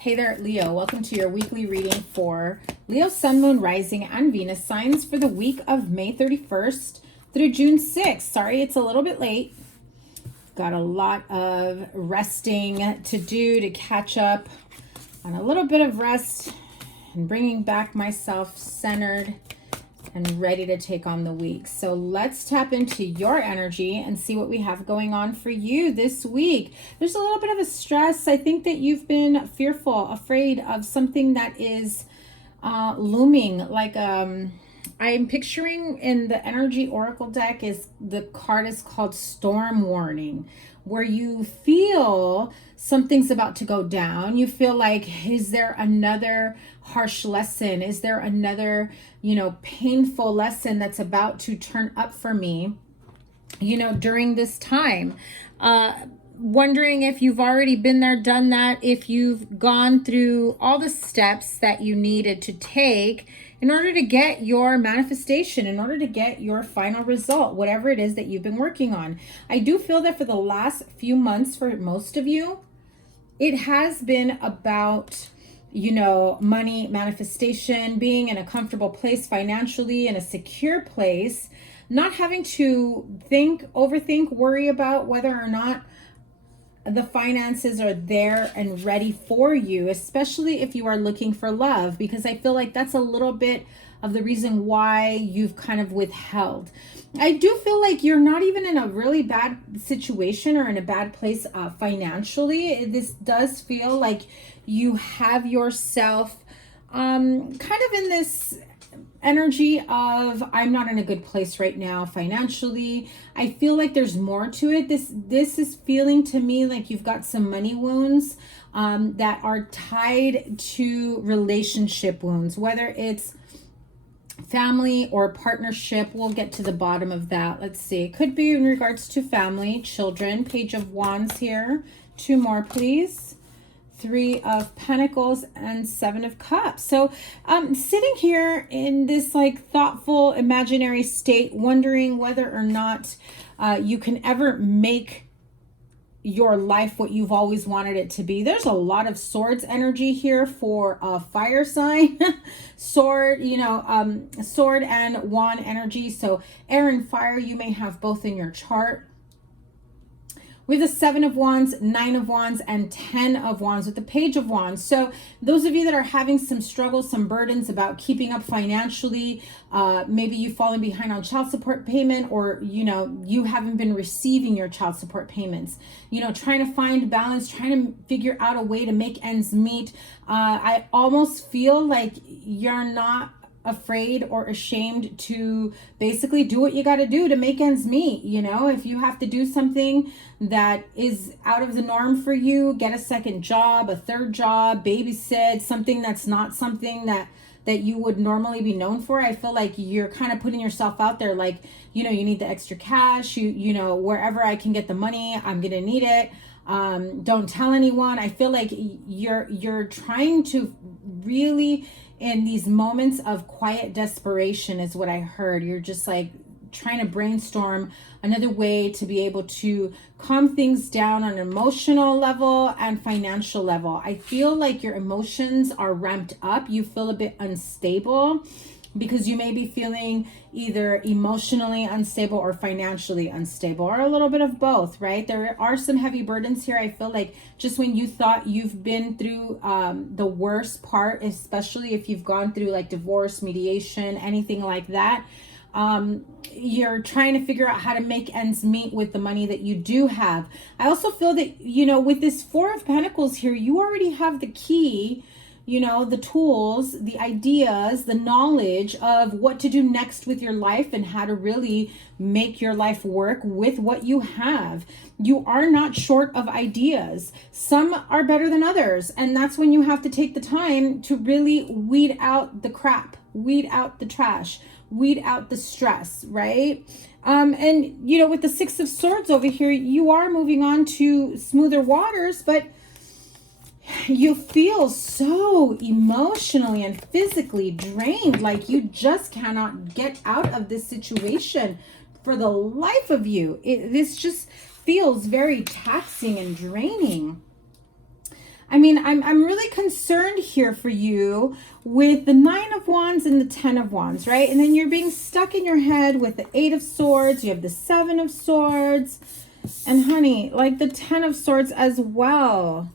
Hey there, Leo. Welcome to your weekly reading for Leo, Sun, Moon, Rising, and Venus signs for the week of May 31st through June 6th. Sorry, it's a little bit late. Got a lot of resting to do to catch up on a little bit of rest and bringing back myself centered and ready to take on the week. So let's tap into your energy and see what we have going on for you this week. There's a little bit of a stress. I think that you've been fearful, afraid of something that is looming. Like I'm picturing in the energy oracle deck is the card is called Storm Warning, where you feel something's about to go down. You feel like, is there another harsh lesson? Is there another, painful lesson that's about to turn up for me, during this time? Wondering if you've already been there, done that, if you've gone through all the steps that you needed to take in order to get your manifestation, in order to get your final result, whatever it is that you've been working on. I do feel that for the last few months, for most of you, it has been about, money manifestation, being in a comfortable place financially, in a secure place, not having to overthink, worry about whether or not the finances are there and ready for you, especially if you are looking for love, because I feel like that's a little bit of the reason why you've kind of withheld. I do feel like you're not even in a really bad situation or in a bad place financially. This does feel like you have yourself kind of in this energy of, I'm not in a good place right now financially. I feel like there's more to it. This is feeling to me like you've got some money wounds that are tied to relationship wounds, whether it's family or partnership. We'll get to the bottom of that. Let's see. It could be in regards to family, children. Page of Wands here. Two more, please. Three of Pentacles and Seven of Cups. So sitting here in this like thoughtful imaginary state, wondering whether or not you can ever make your life what you've always wanted it to be. There's a lot of swords energy here for a fire sign. Sword, sword and wand energy. So air and fire, you may have both in your chart. We have the Seven of Wands, Nine of Wands, and 10 of Wands with the Page of Wands. So those of you that are having some struggles, some burdens about keeping up financially, maybe you've fallen behind on child support payment, or, you haven't been receiving your child support payments, trying to find balance, trying to figure out a way to make ends meet. I almost feel like you're not afraid or ashamed to basically do what you got to do to make ends meet. If you have to do something that is out of the norm for you, get a second job, a third job, babysit, something that's not something that you would normally be known for. I feel like you're kind of putting yourself out there, like, you need the extra cash, wherever I can get the money, I'm gonna need it. Don't tell anyone. I feel like you're trying to really, in these moments of quiet desperation is what I heard. You're just like trying to brainstorm another way to be able to calm things down on an emotional level and financial level. I feel like your emotions are ramped up. You feel a bit unstable because you may be feeling either emotionally unstable or financially unstable, or a little bit of both, right? There are some heavy burdens here. I feel like just when you thought you've been through the worst part, especially if you've gone through like divorce, mediation, anything like that, you're trying to figure out how to make ends meet with the money that you do have. I also feel that, with this Four of Pentacles here, you already have the key, the tools, the ideas, the knowledge of what to do next with your life and how to really make your life work with what you have. You are not short of ideas. Some are better than others. And that's when you have to take the time to really weed out the crap, weed out the trash, weed out the stress, right? And with the Six of Swords over here, you are moving on to smoother waters, but you feel so emotionally and physically drained, like you just cannot get out of this situation for the life of you. This just feels very taxing and draining. I mean, I'm really concerned here for you with the 9 of Wands and the 10 of Wands, right? And then you're being stuck in your head with the 8 of Swords. You have the 7 of Swords. And honey, like the 10 of Swords as well.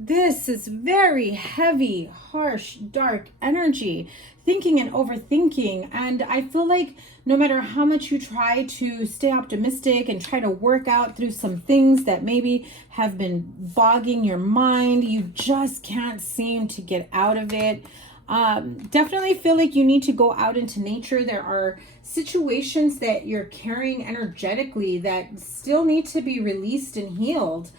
This is very heavy, harsh, dark energy. Thinking and overthinking. And I feel like no matter how much you try to stay optimistic and try to work out through some things that maybe have been bogging your mind, you just can't seem to get out of it. Definitely feel like you need to go out into nature. There are situations that you're carrying energetically that still need to be released and healed.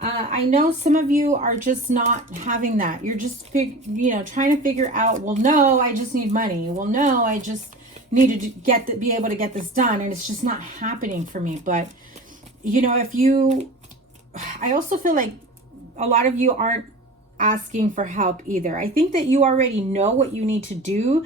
I know some of you are just not having that. You're just, trying to figure out, well, no, I just need money. Well, no, I just need to be able to get this done. And it's just not happening for me. But, I also feel like a lot of you aren't asking for help either. I think that you already know what you need to do.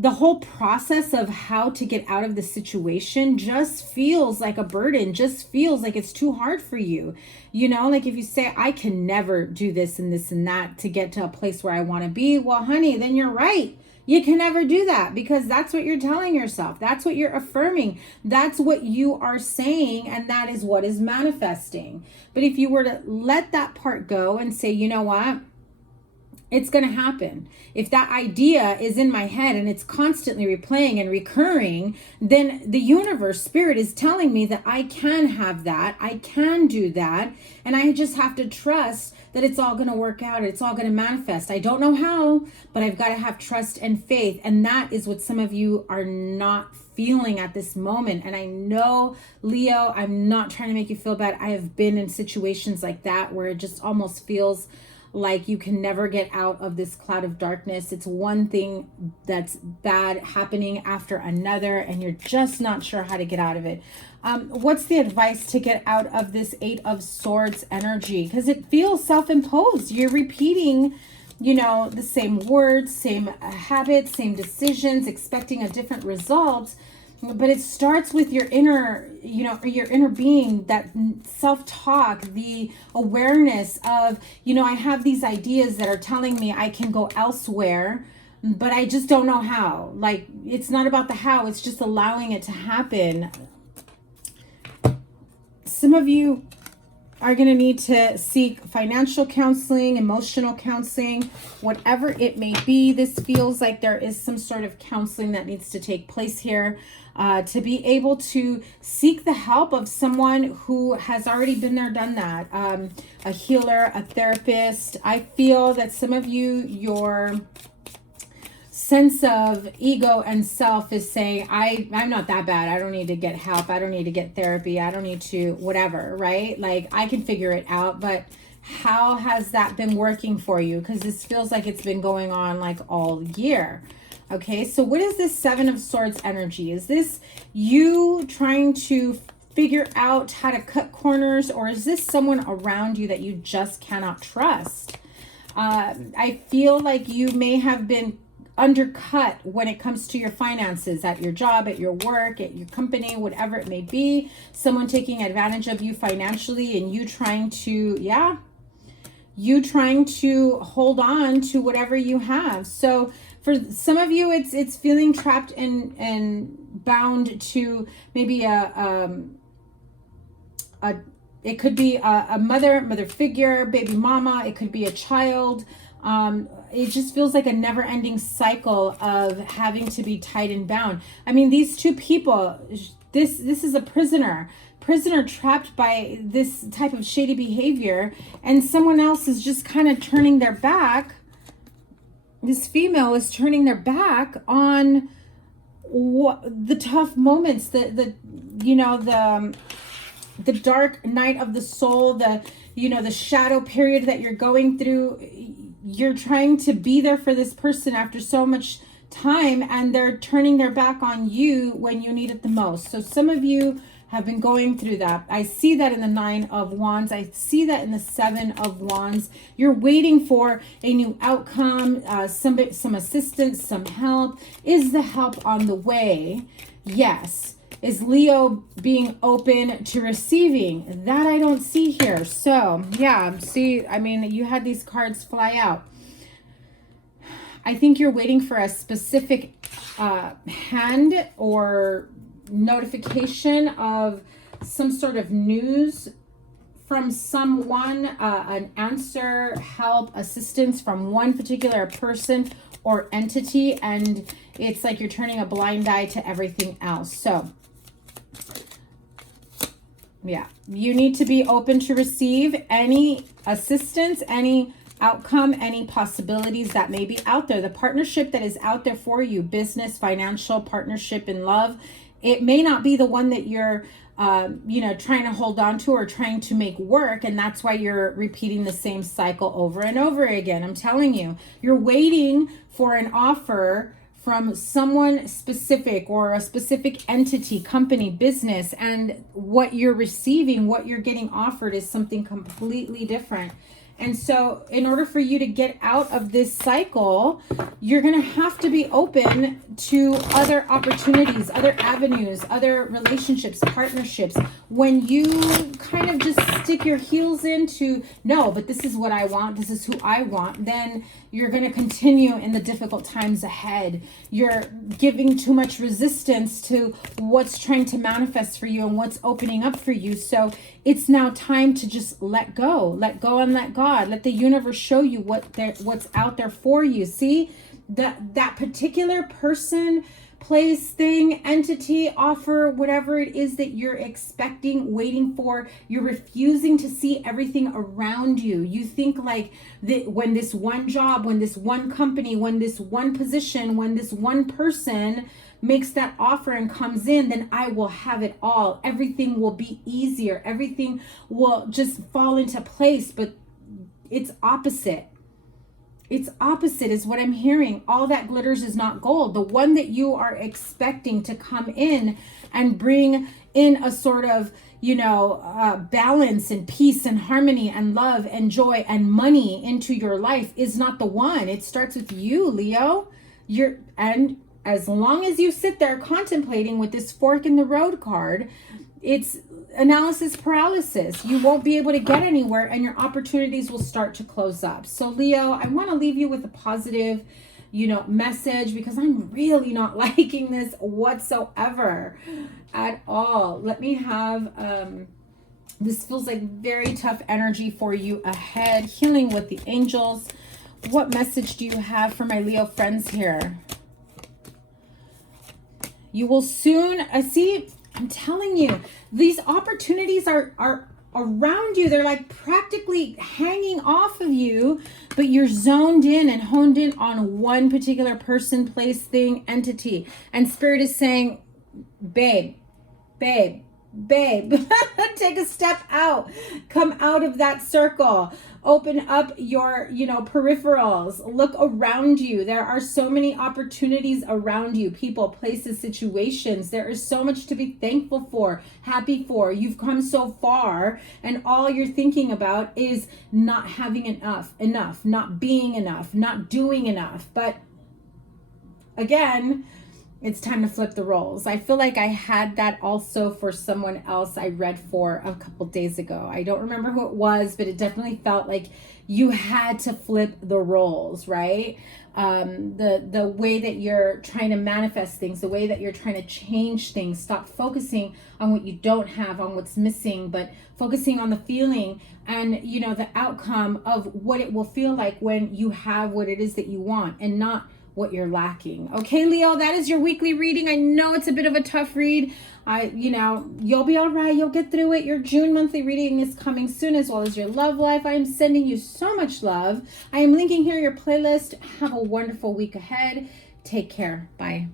The whole process of how to get out of the situation just feels like a burden, just feels like it's too hard for you. Like if you say, I can never do this and this and that to get to a place where I want to be, well, honey, then you're right. You can never do that because that's what you're telling yourself. That's what you're affirming. That's what you are saying, and that is what is manifesting. But if you were to let that part go and say, you know what? It's going to happen. If that idea is in my head and it's constantly replaying and recurring, then the universe, spirit is telling me that I can have that. I can do that. And I just have to trust that it's all going to work out. It's all going to manifest. I don't know how, but I've got to have trust and faith. And that is what some of you are not feeling at this moment. And I know, Leo, I'm not trying to make you feel bad. I have been in situations like that where it just almost feels like you can never get out of this cloud of darkness. It's one thing that's bad happening after another, and you're just not sure how to get out of it. What's the advice to get out of this 8 of Swords energy? Because it feels self-imposed. You're repeating, the same words, same habits, same decisions, expecting a different result. But it starts with your inner, your inner being, that self-talk, the awareness of, I have these ideas that are telling me I can go elsewhere, but I just don't know how. Like, it's not about the how, it's just allowing it to happen. Some of you are going to need to seek financial counseling, emotional counseling, whatever it may be. This feels like there is some sort of counseling that needs to take place here. To be able to seek the help of someone who has already been there, done that. A healer, a therapist. I feel that some of you, your sense of ego and self is saying, I'm not that bad. I don't need to get help. I don't need to get therapy. I don't need to whatever, right? Like, I can figure it out. But how has that been working for you? Because this feels like it's been going on like all year. Okay, so what is this 7 of Swords energy? Is this you trying to figure out how to cut corners, or is this someone around you that you just cannot trust? I feel like you may have been undercut when it comes to your finances at your job, at your work, at your company, whatever it may be. Someone taking advantage of you financially, and you trying to, hold on to whatever you have. So for some of you, it's feeling trapped and bound to maybe it could be a mother figure, baby mama. It could be a child. It just feels like a never-ending cycle of having to be tied and bound. I mean, these two people, this is a prisoner trapped by this type of shady behavior, and someone else is just kind of turning their back. This female is turning their back on the tough moments, the dark night of the soul, the shadow period that you're going through. You're trying to be there for this person after so much time, and they're turning their back on you when you need it the most. So some of you have been going through that. I see that in the 9 of Wands. I see that in the 7 of Wands. You're waiting for a new outcome, some assistance, some help. Is the help on the way? Yes. Is Leo being open to receiving? That I don't see here. So, yeah, see, I mean, you had these cards fly out. I think you're waiting for a specific hand or notification of some sort of news from someone, an answer, help, assistance from one particular person or entity, and it's like you're turning a blind eye to everything else. So, yeah, you need to be open to receive any assistance, any outcome, any possibilities that may be out there. The partnership that is out there for you, business, financial, partnership in love, it may not be the one that you're trying to hold on to or trying to make work. And that's why you're repeating the same cycle over and over again. I'm telling you, you're waiting for an offer from someone specific or a specific entity, company, business, and what you're receiving, what you're getting offered is something completely different. And so in order for you to get out of this cycle, you're going to have to be open to other opportunities, other avenues, other relationships, partnerships. When you kind of just stick your heels into, no, but this is what I want, this is who I want, then you're going to continue in the difficult times ahead. You're giving too much resistance to what's trying to manifest for you and what's opening up for you. So it's now time to just let go and let God, let the universe show you what's out there for you. See, that particular person, place, thing, entity, offer, whatever it is that you're expecting, waiting for, you're refusing to see everything around you. You think like that when this one job, when this one company, when this one position, when this one person makes that offer and comes in, then I will have it all. Everything will be easier. Everything will just fall into place. But it's opposite. It's opposite is what I'm hearing. All that glitters is not gold. The one that you are expecting to come in and bring in a sort of, balance and peace and harmony and love and joy and money into your life is not the one. It starts with you, Leo. And as long as you sit there contemplating with this fork in the road card, it's analysis paralysis. You won't be able to get anywhere and your opportunities will start to close up. So Leo, I want to leave you with a positive, message, because I'm really not liking this whatsoever at all. Let me have, this feels like very tough energy for you ahead. Healing with the angels. What message do you have for my Leo friends here? You will soon, I'm telling you, these opportunities are around you. They're like practically hanging off of you, but you're zoned in and honed in on one particular person, place, thing, entity. And Spirit is saying, babe, take a step out. Come out of that circle. Open up your, peripherals. Look around you. There are so many opportunities around you. People, places, situations. There is so much to be thankful for, happy for. You've come so far, and all you're thinking about is not having enough, not being enough, not doing enough. But again, it's time to flip the roles. I feel like I had that also for someone else I read for a couple days ago. I don't remember who it was, but it definitely felt like you had to flip the roles, right? The way that you're trying to manifest things, the way that you're trying to change things. Stop focusing on what you don't have, on what's missing, but focusing on the feeling and, the outcome of what it will feel like when you have what it is that you want and not what you're lacking. Okay, Leo, that is your weekly reading. I know it's a bit of a tough read. You'll be all right. You'll get through it. Your June monthly reading is coming soon, as well as your love life. I am sending you so much love. I am linking here your playlist. Have a wonderful week ahead. Take care. Bye.